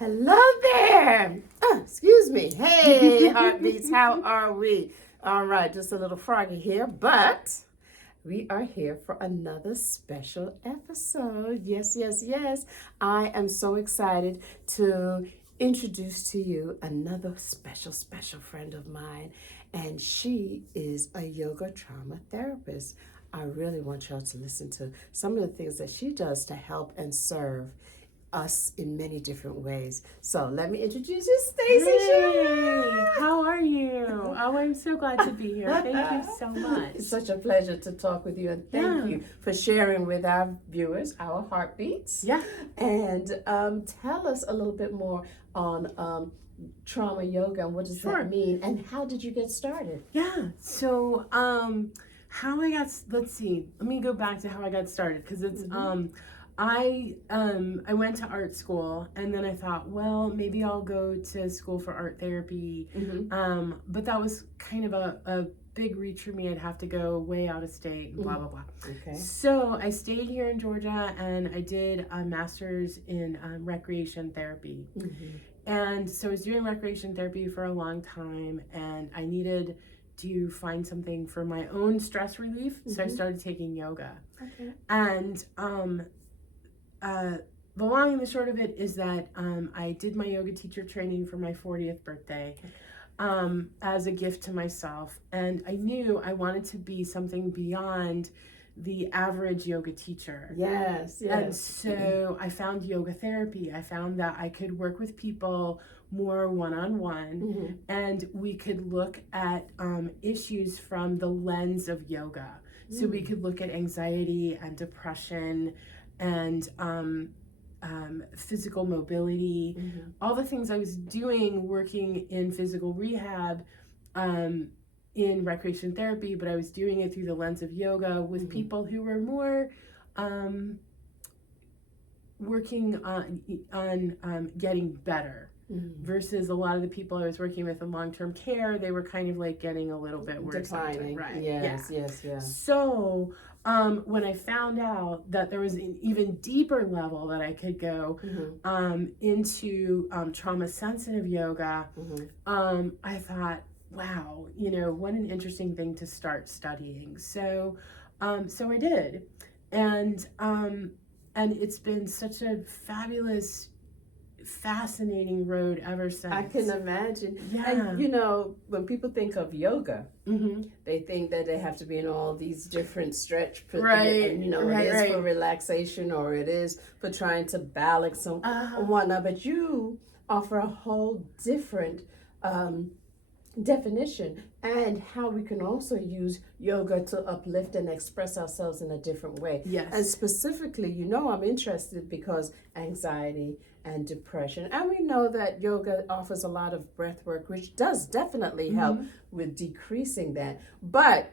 Hello there. Excuse me. Hey, heartbeats, how are we? All right, just a little froggy here, but we are here for another special episode. Yes, yes, yes. I am so excited to introduce to you another special friend of mine, and she is a yoga trauma therapist. I really want y'all to listen to some of the things that she does to help and serve us in many different ways. So let me introduce you, Stacy. Hey, how are you? Oh, I'm so glad to be here. Thank you so much. It's such a pleasure to talk with you, and thank you for sharing with our viewers our heartbeats. Yeah. And tell us a little bit more on trauma yoga and what does that mean, and how did you get started? Yeah. So, how I got, let's see, let me go back to how I got started because it's, I went to art school and then I thought, well, maybe I'll go to school for art therapy. But that was kind of a big reach for me. I'd have to go way out of state and blah, blah, blah. Okay. So I stayed here in Georgia and I did a master's in recreation therapy. And so I was doing recreation therapy for a long time and I needed to find something for my own stress relief. So I started taking yoga. Okay. And the long and the short of it is that I did my yoga teacher training for my 40th birthday as a gift to myself. And I knew I wanted to be something beyond the average yoga teacher. Yes, yes. And so I found yoga therapy. I found that I could work with people more one-on-one and we could look at issues from the lens of yoga. So we could look at anxiety and depression and physical mobility, all the things I was doing working in physical rehab, in recreation therapy, but I was doing it through the lens of yoga with people who were more working on getting better. Versus a lot of the people I was working with in long-term care, they were kind of like getting a little bit worse. Declining. Right. Yes, yeah. Yes. So when I found out that there was an even deeper level that I could go into trauma-sensitive yoga, I thought, wow, what an interesting thing to start studying. So so I did. And it's been such a fabulous, fascinating road ever since. I can imagine. Yeah. And when people think of yoga, they think that they have to be in all these different stretch. Right. And, it is for relaxation or it is for trying to balance and whatnot. But you offer a whole different definition and how we can also use yoga to uplift and express ourselves in a different way. Yes. And specifically, I'm interested because anxiety and depression, and we know that yoga offers a lot of breath work, which does definitely help with decreasing that. But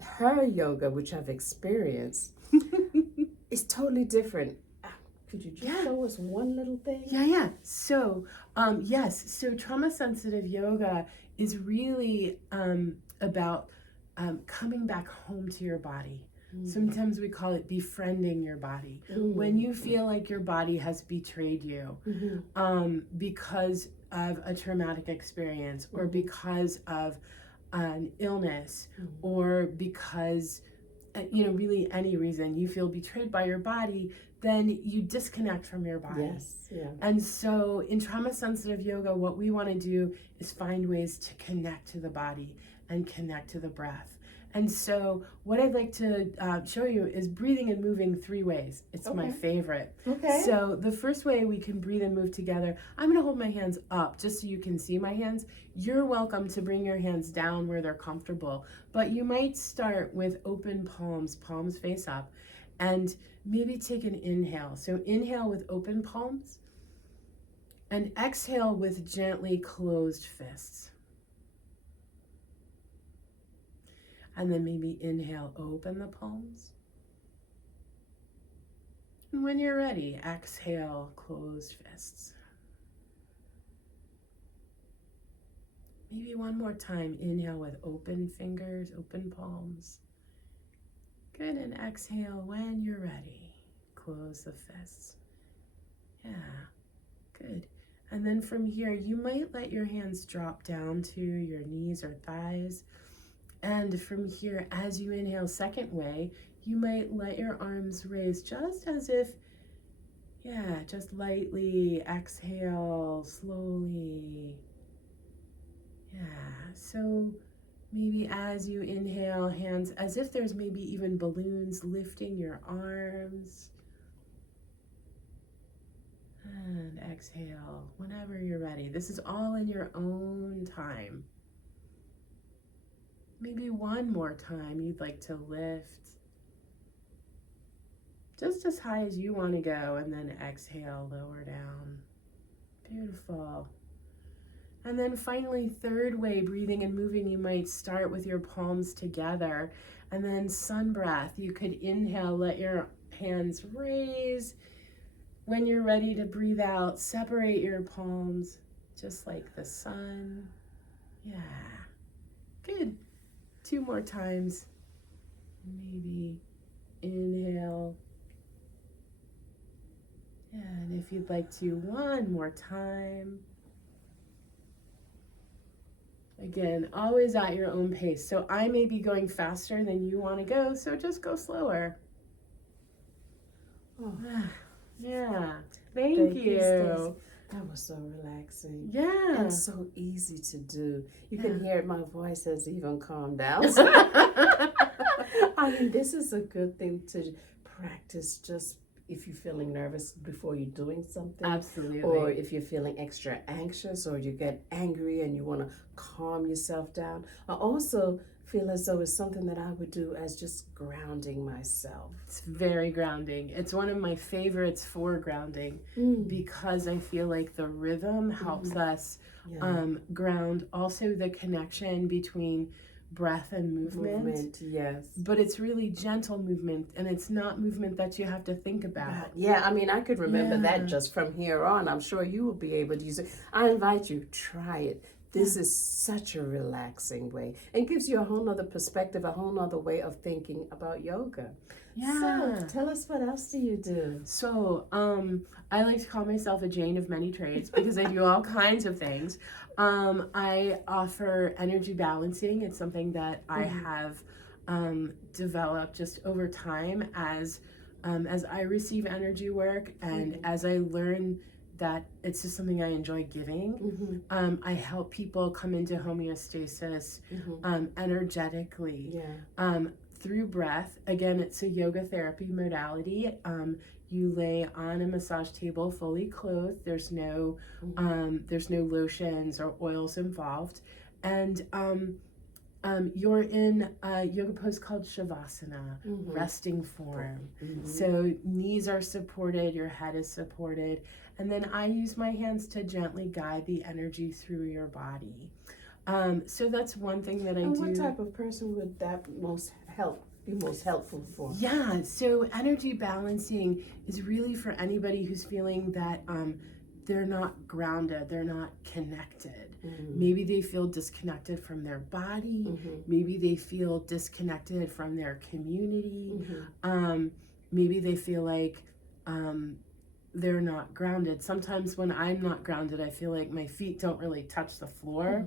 her yoga, which I've experienced, is totally different. Could you just show us one little thing? Yeah. So, yes. So trauma-sensitive yoga is really about coming back home to your body. Sometimes we call it befriending your body. When you feel like your body has betrayed you because of a traumatic experience or because of an illness or because, really any reason you feel betrayed by your body, then you disconnect from your body. Yes, yeah. And so in trauma-sensitive yoga, what we want to do is find ways to connect to the body and connect to the breath. And so what I'd like to show you is breathing and moving 3 ways. It's my favorite. Okay. So the first way we can breathe and move together, I'm going to hold my hands up just so you can see my hands. You're welcome to bring your hands down where they're comfortable, but you might start with open palms, palms face up, and maybe take an inhale. So inhale with open palms and exhale with gently closed fists. And then maybe inhale, open the palms. And when you're ready, exhale, closed fists. Maybe one more time, inhale with open fingers, open palms. Good, and exhale when you're ready. Close the fists. Yeah, good. And then from here, you might let your hands drop down to your knees or thighs. And from here, as you inhale second way, you might let your arms raise just as if, just lightly. Exhale slowly. So maybe as you inhale, hands as if there's maybe even balloons lifting your arms. And exhale whenever you're ready. This is all in your own time. Maybe one more time you'd like to lift just as high as you want to go, and then exhale, lower down. Beautiful. And then finally, third way, breathing and moving, you might start with your palms together. And then sun breath, you could inhale, let your hands raise. When you're ready to breathe out, separate your palms, just like the sun. Good. 2 more times. Maybe inhale. And if you'd like to, 1 more time. Again, always at your own pace. So I may be going faster than you want to go, so just go slower. Thank you. Stacy. That was so relaxing. And so easy to do. You can hear it, my voice has even calmed down. I mean, this is a good thing to practice just if you're feeling nervous before you're doing something. Absolutely. Or if you're feeling extra anxious or you get angry and you want to calm yourself down. I also feel as though it's something that I would do as just grounding myself. It's very grounding. It's one of my favorites for grounding because I feel like the rhythm helps us ground. Also the connection between breath and movement. Yes. But it's really gentle movement, and it's not movement that you have to think about. I mean, I could remember that just from here on. I'm sure you will be able to use it. I invite you, try it. This is such a relaxing way and gives you a whole nother perspective, a whole nother way of thinking about yoga. So tell us, what else do you do? So I like to call myself a Jane of many trades because I do all kinds of things. I offer energy balancing. It's something that I have developed just over time as I receive energy work and as I learn that it's just something I enjoy giving. I help people come into homeostasis energetically through breath. Again, it's a yoga therapy modality. You lay on a massage table fully clothed. There's no lotions or oils involved. And you're in a yoga pose called Shavasana, resting form. So knees are supported, your head is supported. And then I use my hands to gently guide the energy through your body. So that's one thing that I do. And what type of person would that be most helpful for? So energy balancing is really for anybody who's feeling that they're not grounded, they're not connected. Maybe they feel disconnected from their body. Maybe they feel disconnected from their community. Maybe they feel like they're not grounded. Sometimes when I'm not grounded, I feel like my feet don't really touch the floor,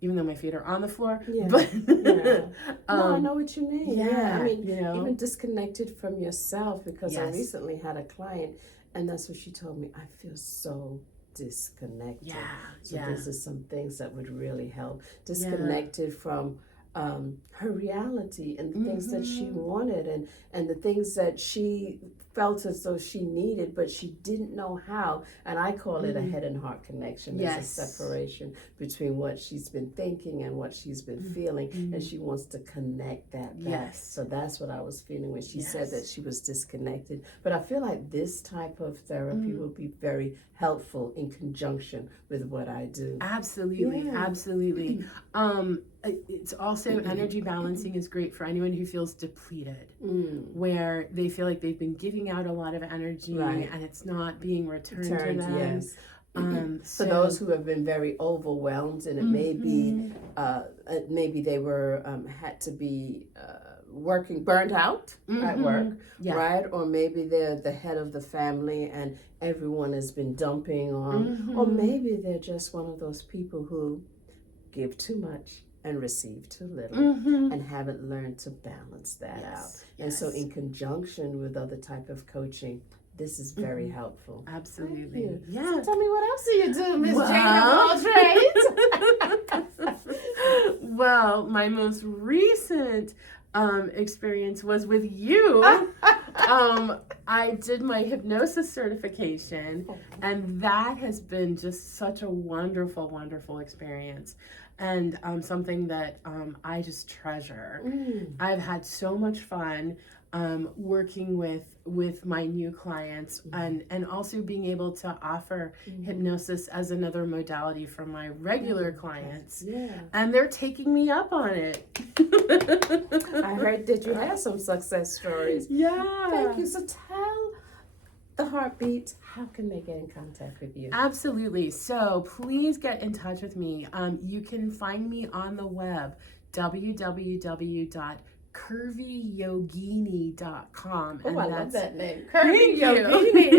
even though my feet are on the floor. But no, I know what you mean. I mean, even disconnected from yourself, because I recently had a client and that's what she told me. I feel so disconnected. So this is some things that would really help. Disconnected from her reality and the things that she wanted and the things that she felt as though she needed, but she didn't know how. And I call it a head and heart connection. There's a separation between what she's been thinking and what she's been feeling, and she wants to connect that back. So that's what I was feeling when she said that she was disconnected. But I feel like this type of therapy will be very helpful in conjunction with what I do. Absolutely. It's also energy balancing is great for anyone who feels depleted, where they feel like they've been giving out a lot of energy and it's not being returned to them. For those who have been very overwhelmed, and it may be maybe they were had to be working burned out at work, Yeah. right? Or maybe they're the head of the family and everyone has been dumping on, or maybe they're just one of those people who give too much and receive too little and haven't learned to balance that out. And so in conjunction with other type of coaching, this is very helpful. Absolutely. Yeah. So tell me, what else do you do, Miss Jane of all trades? Well, my most recent experience was with you. I did my hypnosis certification, and that has been just such a wonderful, wonderful experience, and something that I just treasure. I've had so much fun working with my new clients, and also being able to offer hypnosis as another modality for my regular clients. And they're taking me up on it. I heard that you had some success stories. Yeah. Thank you. So tell the Heartbeats, how can they get in contact with you? Absolutely. So please get in touch with me. You can find me on the web, www.curvyyogini.com. Oh, I love that name. Curvy Yogini.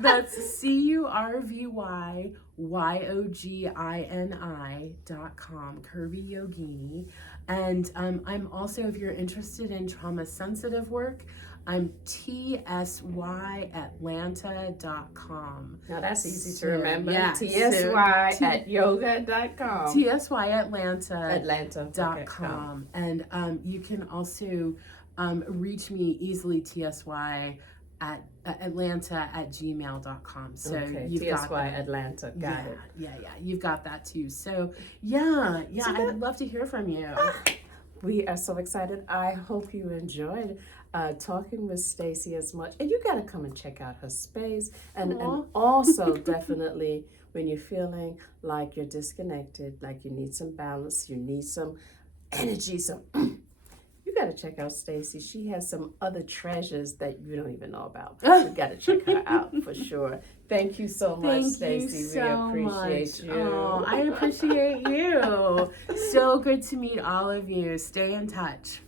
That's CurvyYogini.com, Curvy Yogini. And I'm also, if you're interested in trauma sensitive work, I'm tsyAtlanta.com. Now that's easy to remember. Yeah, TSY at yoga.com. TSYAtlanta.com. And you can also reach me easily, TSY at Atlanta@gmail.com. So you've got that. Atlanta. Got it. Yeah. You've got that too. So I'd love to hear from you. We are so excited. I hope you enjoyed talking with Stacy as much. And you got to come and check out her space. And also definitely when you're feeling like you're disconnected, like you need some balance, you need some energy, you got to check out Stacy. She has some other treasures that you don't even know about. You got to check her out for sure. Thank you so much, Stacy. We appreciate you. Oh, I appreciate you. So good to meet all of you. Stay in touch.